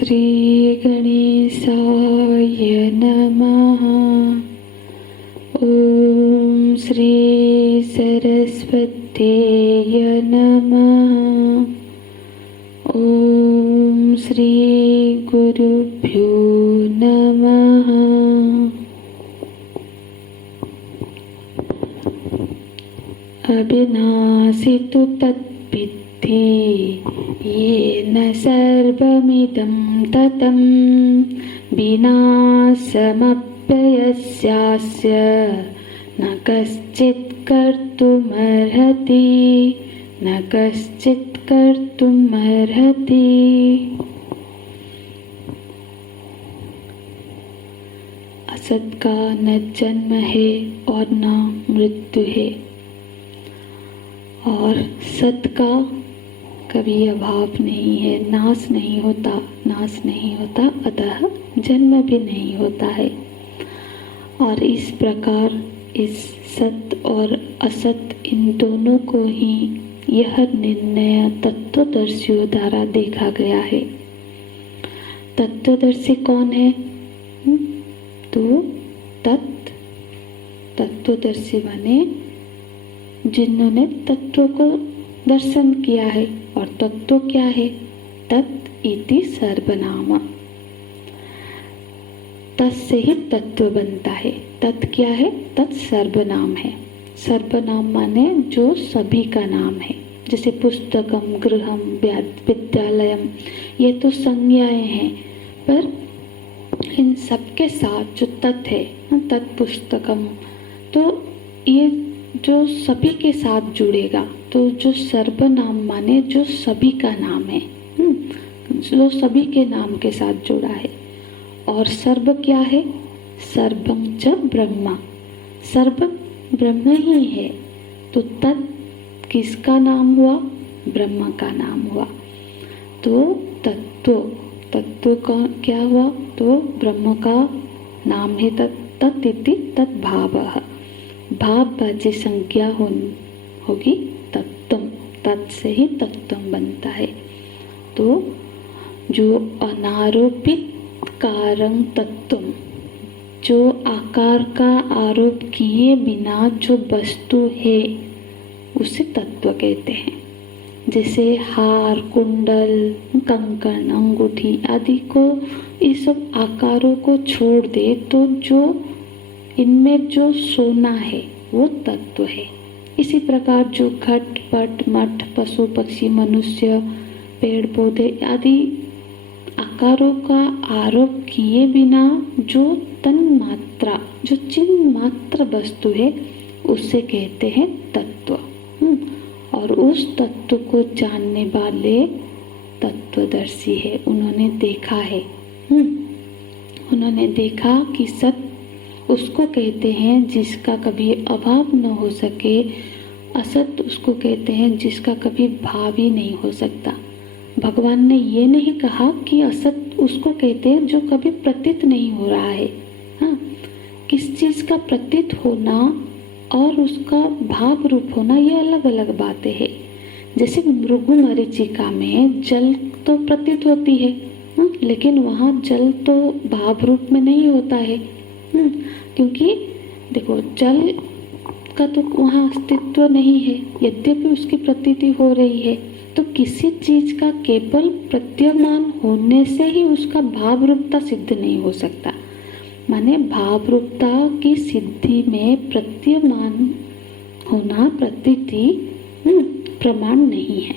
श्री गणेशाय नमः। ओम श्री सरस्वत्यै नमः। ओम श्री गुरुभ्यो नमः। अविनाशितु तत्विद्धि येन सर्वमिदं ततं विनाशमप्ययस्यास्य न कश्चित् कर्तुमर्हति न कश्चित् कर्तुमर्हति। असत का न जन्म है और न मृत्यु है, और सत का कभी अभाव नहीं है, नाश नहीं होता, अतः जन्म भी नहीं होता है। और इस प्रकार इस सत और असत इन दोनों को ही यह निर्णय तत्वदर्शियों द्वारा देखा गया है। तत्वदर्शी कौन है? तो तत्वदर्शी माने जिन्होंने तत्व को दर्शन किया है। और तत्व क्या है? तत् इति सर्वनाम। तत् से ही तत्व बनता है। तत् क्या है? तत् सर्वनाम है। सर्वनाम माने जो सभी का नाम है। जैसे पुस्तकम, गृहम, विद्यालयम, ये तो संज्ञाएं हैं, पर इन सबके साथ जो तत् है, तत्पुस्तकम, तो ये जो सभी के साथ जुड़ेगा। तो जो सर्वनाम माने जो सभी का नाम है, जो सभी के नाम के साथ जुड़ा है। और सर्व क्या है? सर्वम च ब्रह्मा, सर्व ब्रह्म ही है। तो तत् किसका नाम हुआ? ब्रह्म का नाम हुआ। तो तत्व का क्या हुआ? तो ब्रह्म का नाम है तत् इति तद्भावः। भाव बाची संज्ञा होगी तत्वम, तत् से ही तत्वम बनता है। तो जो अनारोपित कारं तत्वम, जो आकार का आरोप किए बिना जो वस्तु है उसे तत्व कहते हैं। जैसे हार, कुंडल, कंकण, अंगूठी आदि को, इस सब आकारों को छोड़ दे तो जो इनमें जो सोना है वो तत्व है। इसी प्रकार जो घट, पट, मठ, पशु, पक्षी, मनुष्य, पेड़ पौधे आदि आकारों का आरोप किए बिना जो तन मात्रा, जो चिन्ह मात्र वस्तु है उसे कहते हैं तत्व। और उस तत्व को जानने वाले तत्वदर्शी है। उन्होंने देखा है, उन्होंने देखा कि सत्य उसको कहते हैं जिसका कभी अभाव न हो सके। असत उसको कहते हैं जिसका कभी भाव ही नहीं हो सकता। भगवान ने ये नहीं कहा कि असत उसको कहते हैं जो कभी प्रतीत नहीं हो रहा है। हाँ, किस चीज का प्रतीत होना और उसका भाव रूप होना ये अलग अलग बातें हैं। जैसे भृगु मरीचिका में जल तो प्रतीत होती है, लेकिन वहाँ जल तो भाव रूप में नहीं होता है। क्योंकि देखो जल का तो वहाँ अस्तित्व नहीं है, यद्यपि उसकी प्रतीति हो रही है। तो किसी चीज का केवल प्रतीयमान होने से ही उसका भाव रूपता सिद्ध नहीं हो सकता। माने भाव रूपता की सिद्धि में प्रतीयमान होना, प्रतीति प्रमाण नहीं है।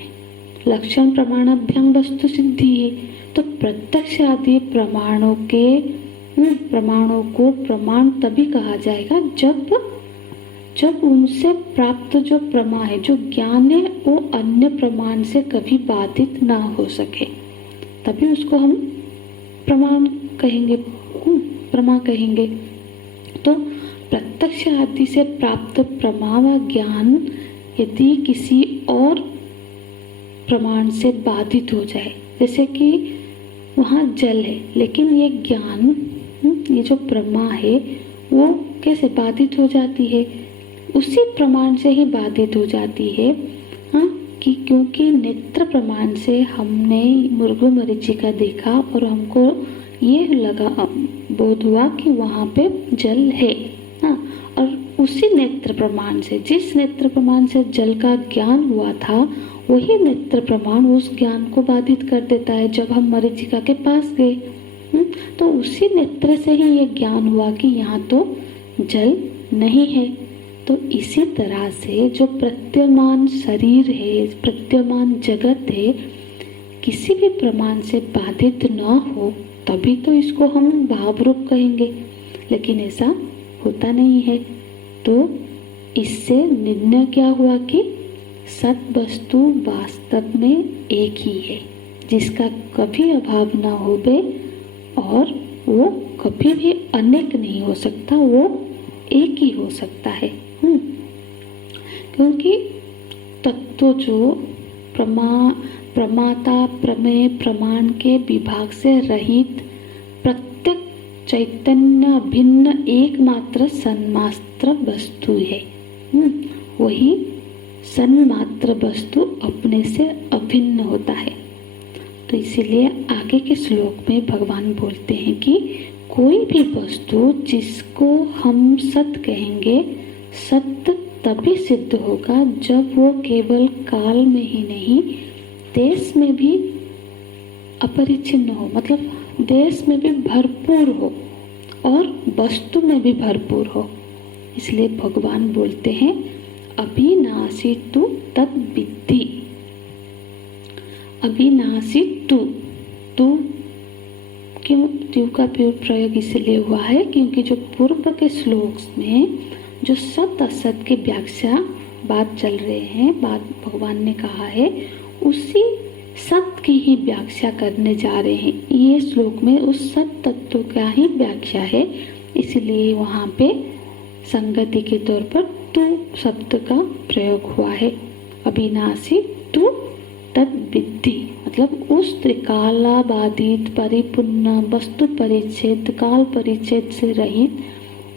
लक्षण प्रमाणाभ्याम वस्तु सिद्धि है। तो प्रत्यक्ष आदि प्रमाणों को प्रमाण तभी कहा जाएगा जब उनसे प्राप्त जो प्रमा है, जो ज्ञान है, वो अन्य प्रमाण से कभी बाधित ना हो सके, तभी उसको हम प्रमाण कहेंगे, प्रमा कहेंगे। तो प्रत्यक्ष आदि से प्राप्त प्रमा व ज्ञान यदि किसी और प्रमाण से बाधित हो जाए, जैसे कि वहाँ जल है, लेकिन ये ज्ञान, ये जो प्रमा है वो कैसे बाधित हो जाती है? उसी प्रमाण से ही बाधित हो जाती है। हाँ, कि क्योंकि नेत्र प्रमाण से हमने मृग मरीचिका देखा और हमको ये लगा बोध हुआ कि वहाँ पे जल है। हाँ, और उसी नेत्र प्रमाण से, जिस नेत्र प्रमाण से जल का ज्ञान हुआ था, वही नेत्र प्रमाण उस ज्ञान को बाधित कर देता है जब हम मरीचिका के पास गए। तो उसी नेत्र से ही ये ज्ञान हुआ कि यहाँ तो जल नहीं है। तो इसी तरह से जो प्रत्यमान शरीर है, प्रत्यमान जगत है, किसी भी प्रमाण से बाधित न हो तभी तो इसको हम भाव रूप कहेंगे, लेकिन ऐसा होता नहीं है। तो इससे निर्णय क्या हुआ कि सत वस्तु वास्तव में एक ही है, जिसका कभी अभाव न होवे और वो कभी भी अनेक नहीं हो सकता, वो एक ही हो सकता है। क्योंकि तत्व जो प्रमाता प्रमेय प्रमाण के विभाग से रहित प्रत्येक चैतन्य भिन्न एकमात्र सन्मात्र वस्तु है। वही सन्मात्र वस्तु अपने से अभिन्न होता है। तो इसीलिए आगे के श्लोक में भगवान बोलते हैं कि कोई भी वस्तु जिसको हम सत्य कहेंगे, सत्य तभी सिद्ध होगा जब वो केवल काल में ही नहीं, देश में भी अपरिचिन्न हो, मतलब देश में भी भरपूर हो और वस्तु में भी भरपूर हो। इसलिए भगवान बोलते हैं अविनाशी तु तद विद्धि। अविनाशी तू क्यों तू का प्रयोग इसलिए हुआ है क्योंकि जो पूर्व के श्लोक में जो सत असत की व्याख्या बात चल रहे हैं, बात भगवान ने कहा है, उसी सत की ही व्याख्या करने जा रहे हैं। ये श्लोक में उस सत तत्व का ही व्याख्या है, इसलिए वहाँ पे संगति के तौर पर तू शब्द का प्रयोग हुआ है। अविनाशी तू तद विद्धि, मतलब उस त्रिकालाबाधित परिपूर्ण वस्तु परिच्छेद काल परिच्छेद से रहित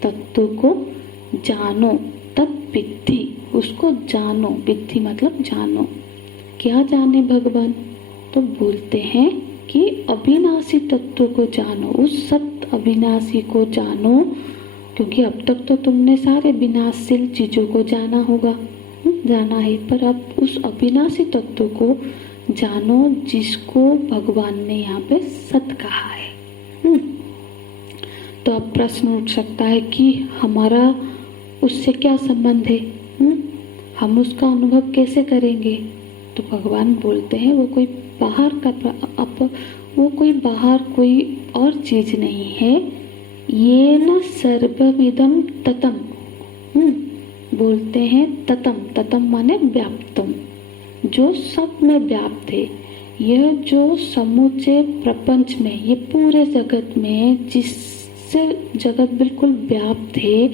तत्व को जानो। तद विद्धि, उसको जानो। विद्धि मतलब जानो। क्या जाने भगवान? तो बोलते हैं कि अविनाशी तत्व को जानो, उस सत्य अविनाशी को जानो, क्योंकि अब तक तो तुमने सारे विनाशशील चीजों को जाना होगा, जाना है, पर अब उस अविनाशी तत्व को जानो जिसको भगवान ने यहाँ पे सत्य कहा है। तो अब प्रश्न उठ सकता है कि हमारा उससे क्या संबंध है? हम उसका अनुभव कैसे करेंगे? तो भगवान बोलते हैं वो कोई बाहर कोई और चीज नहीं है। ये न सर्वमिदं ततम, बोलते हैं ततम माने व्याप्तम, जो सब में व्याप्त है। यह जो समूचे प्रपंच में, ये पूरे जगत में जिससे जगत बिल्कुल व्याप्त है,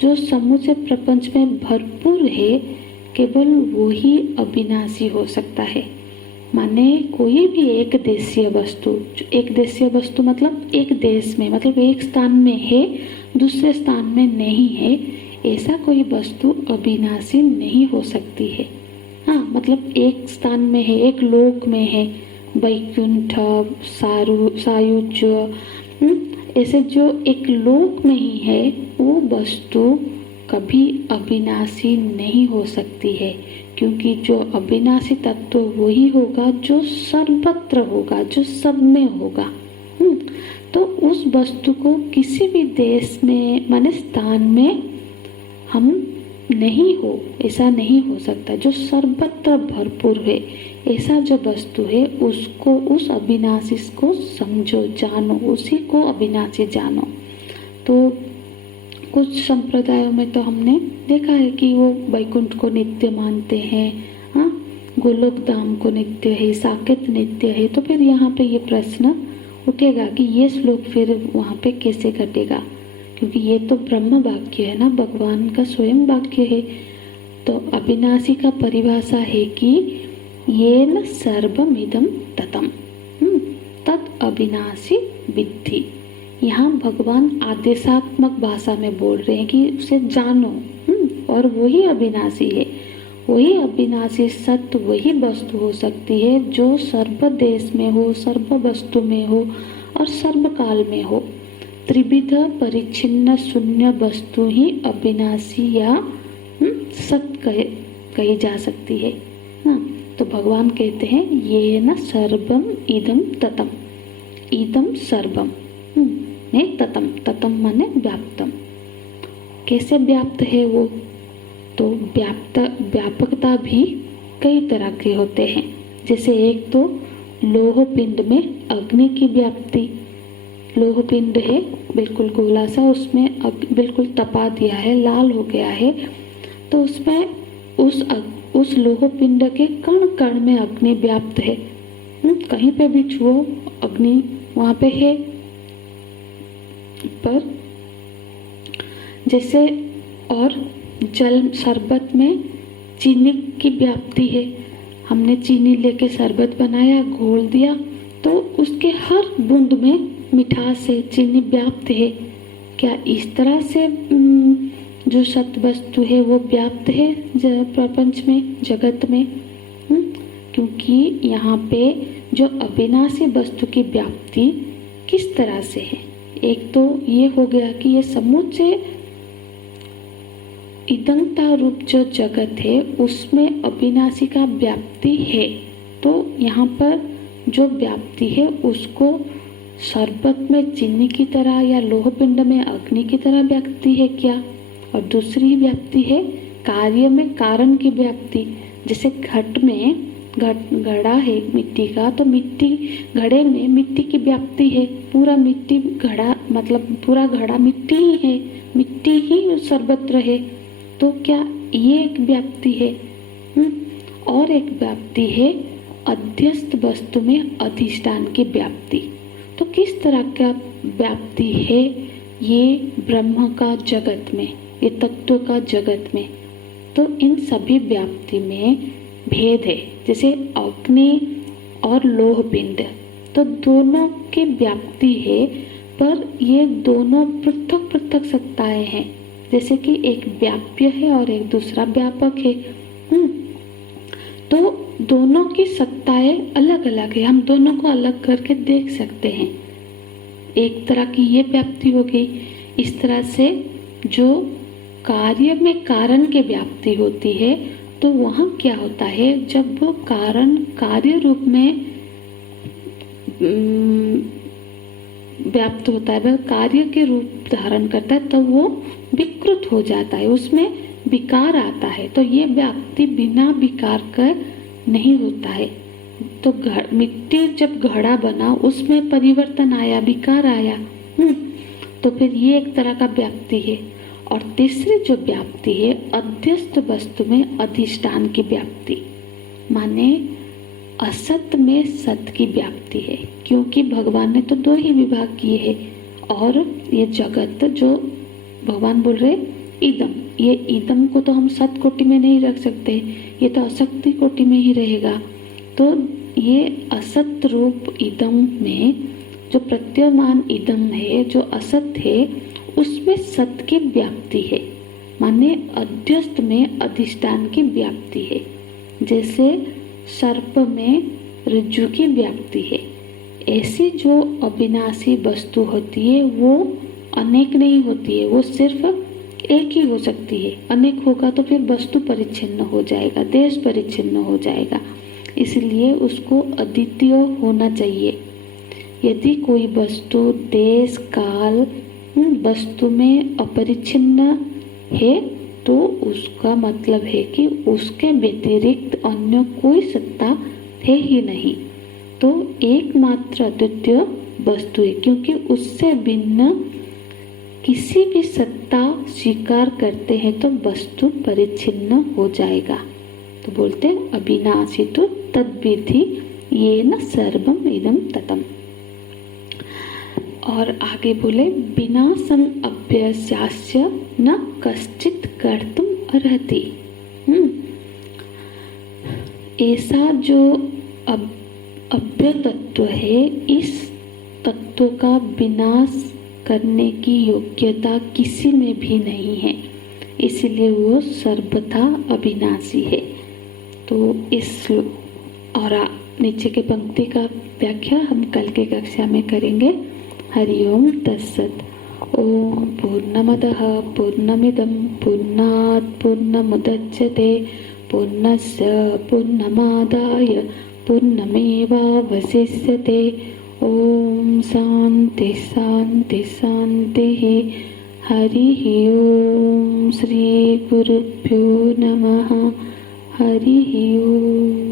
जो समूचे प्रपंच में भरपूर है, केवल वो ही अविनाशी हो सकता है। माने कोई भी एक देशीय वस्तु, एक देशीय वस्तु मतलब एक देश में, मतलब एक स्थान में है, दूसरे स्थान में नहीं है, ऐसा कोई वस्तु अविनाशी नहीं हो सकती है। हाँ, मतलब एक स्थान में है, एक लोक में है, वैकुंठ, सायुज्य, ऐसे जो एक लोक में ही है, वो वस्तु कभी अविनाशी नहीं हो सकती है, क्योंकि जो अविनाशी तत्व वही होगा जो सर्वत्र होगा, जो सब में होगा। तो उस वस्तु को किसी भी देश में माने स्थान में हम नहीं हो, ऐसा नहीं हो सकता। जो सर्वत्र भरपूर है, ऐसा जो वस्तु है, उसको, उस अविनाशी को समझो, जानो, उसी को अविनाशी जानो। तो कुछ संप्रदायों में तो हमने देखा है कि वो वैकुंठ को नित्य मानते हैं, हाँ, गोलोक धाम को नित्य है, साकेत नित्य है। तो फिर यहाँ पे ये प्रश्न उठेगा कि ये श्लोक फिर वहाँ पे कैसे घटेगा, क्योंकि ये तो ब्रह्म वाक्य है ना, भगवान का स्वयं वाक्य है। तो अविनाशी का परिभाषा है कि ये न सर्वमिदं ततम तत् अविनाशी विद्धि। यहाँ भगवान आदेशात्मक भाषा में बोल रहे हैं कि उसे जानो, और वही अविनाशी है। वही अविनाशी सत्य वही वस्तु हो सकती है जो सर्व देश में हो, सर्व वस्तु में हो और सर्वकाल में हो। त्रिविध परिच्छिन्न शून्य वस्तु ही अविनाशी या सत्य कही जा सकती है ना। तो भगवान कहते हैं ये न सर्वम इदम ततम, इदम सर्वम में ततम, ततम माने व्याप्तम। कैसे व्याप्त है वो? तो व्यापकता भी कई तरह के होते हैं। जैसे एक तो लोह पिंड में अग्नि की व्याप्ति। लोह पिंड है बिल्कुल गोला सा, उसमें बिल्कुल तपा दिया है, लाल हो गया है, तो उसमें उस लोह पिंड के कण कण में अग्नि व्याप्त है। कहीं पे भी छुओ अग्नि वहां पे है। पर जैसे और जल शरबत में चीनी की व्याप्ति है। हमने चीनी लेके शरबत बनाया, घोल दिया, तो उसके हर बूंद में मिठास है, चीनी व्याप्त है। क्या इस तरह से जो सत्य वस्तु है वो व्याप्त है प्रपंच में, जगत में? क्योंकि यहाँ पे जो अविनाशी वस्तु की व्याप्ति किस तरह से है? एक तो ये हो गया कि ये समूचे इदंता रूप जो जगत है उसमें अविनाशी का व्याप्ति है। तो यहाँ पर जो व्याप्ति है उसको शरबत में चीनी की तरह या लोह पिंड में अग्नि की तरह व्याप्ति है क्या? और दूसरी व्याप्ति है कार्य में कारण की व्याप्ति। जैसे घट में घड़ा है मिट्टी का, तो मिट्टी घड़े में मिट्टी की व्याप्ति है। पूरा मिट्टी घड़ा मतलब पूरा घड़ा मिट्टी ही है, मिट्टी ही सर्वत्र है। तो क्या ये एक व्याप्ति है? और एक व्याप्ति है अध्यस्त वस्तु में अधिष्ठान की व्याप्ति। तो किस तरह का व्याप्ति है ये ब्रह्म का जगत में, ये तत्व का जगत में? तो इन सभी व्याप्ति में भेद है। जैसे अग्नि और लोह पिंड, तो दोनों की व्याप्ति है, पर ये दोनों पृथक पृथक सत्ताएं हैं। जैसे कि एक व्याप्य है और एक दूसरा व्यापक है। तो दोनों की सत्ताएं अलग अलग है, हम दोनों को अलग करके देख सकते हैं। एक तरह की ये व्याप्ति हो गई। इस तरह से जो कार्य में कारण की व्याप्ति होती है, तो वहाँ क्या होता है, जब वो कारण कार्य रूप में व्याप्त होता है, वह कार्य के रूप धारण करता है, तो वो विकृत हो जाता है, उसमें विकार आता है। तो ये व्याप्ति बिना विकार का नहीं होता है। तो मिट्टी जब घड़ा बना उसमें परिवर्तन आया, विकार आया, तो फिर ये एक तरह का व्याप्ति है। और तीसरी जो व्याप्ति है अध्यस्त वस्तु में अधिष्ठान की व्याप्ति, माने असत में सत की व्याप्ति है। क्योंकि भगवान ने तो दो ही विभाग किए हैं, और ये जगत जो भगवान बोल रहे इदम, ये इदम को तो हम सत कोटि में नहीं रख सकते, ये तो असत्य कोटि में ही रहेगा। तो ये असत रूप इदम में जो प्रत्ययमान इदम है, जो असत है, उसमें सत की व्याप्ति है, माने अध्यस्त में अधिष्ठान की व्याप्ति है। जैसे सर्प में रज्जु की व्याप्ति है, ऐसी जो अविनाशी वस्तु होती है वो अनेक नहीं होती है, वो सिर्फ एक ही हो सकती है। अनेक होगा तो फिर वस्तु परिच्छिन्न हो जाएगा, देश परिच्छिन्न हो जाएगा। इसलिए उसको अद्वितीय होना चाहिए। यदि कोई वस्तु देश काल वस्तु में अपरिच्छिन्न है, तो उसका मतलब है कि उसके व्यतिरिक्त अन्य कोई सत्ता है ही नहीं। तो एकमात्र अद्वितीय वस्तु है, क्योंकि उससे भिन्न किसी भी सत्ता स्वीकार करते हैं तो वस्तु परिच्छिन्न हो जाएगा। तो बोलते हैं अविनाशी तो तद्विधि येन सर्वम इदं ततम। और आगे बोले विनाशं अभ्यस्यास्य न कश्चित् कर्तुम अर्हति। ऐसा जो अभ्य तत्व है, इस तत्व का विनाश करने की योग्यता किसी में भी नहीं है। इसीलिए वो सर्वथा अविनाशी है। तो इस और नीचे के पंक्ति का व्याख्या हम कल की कक्षा में करेंगे। हरिओम तत्सत। ओम पूर्णमदः पूर्णमिदं पूर्णात् पूर्णमुदच्यते पूर्णस्य पूर्णमादाय पूर्णमेवावशिष्यते। ओम शांति शांति शांति। हरिः ओम। श्री गुरुभ्यो नमः। हरिः ओम।